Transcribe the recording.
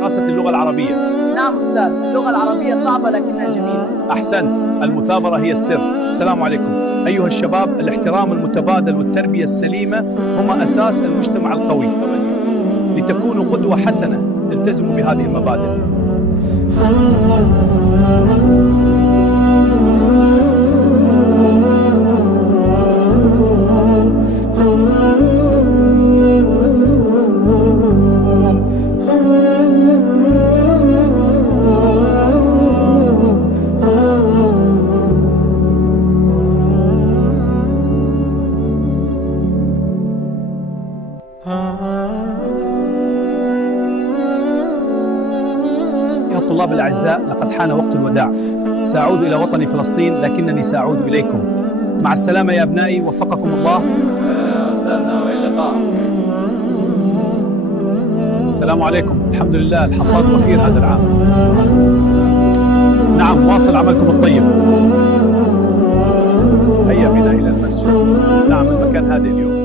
دراسة اللغة العربية. نعم أستاذ، اللغة العربية صعبة لكنها جميلة. أحسنت، المثابرة هي السر. السلام عليكم أيها الشباب. الاحترام المتبادل والتربية السليمة هما أساس المجتمع القوي. لتكونوا قدوة حسنة التزموا بهذه المبادئ. أيها الطلاب الأعزاء، لقد حان وقت الوداع. سأعود إلى وطني فلسطين، لكنني سأعود إليكم. مع السلامة يا أبنائي، وفقكم الله. أستاذنا وإلى اللقاء. السلام عليكم. الحمد لله الحصاد وفير هذا العام. نعم، واصل عملكم الطيب. هيا بنا إلى المسجد. نعم، المكان هادئ اليوم.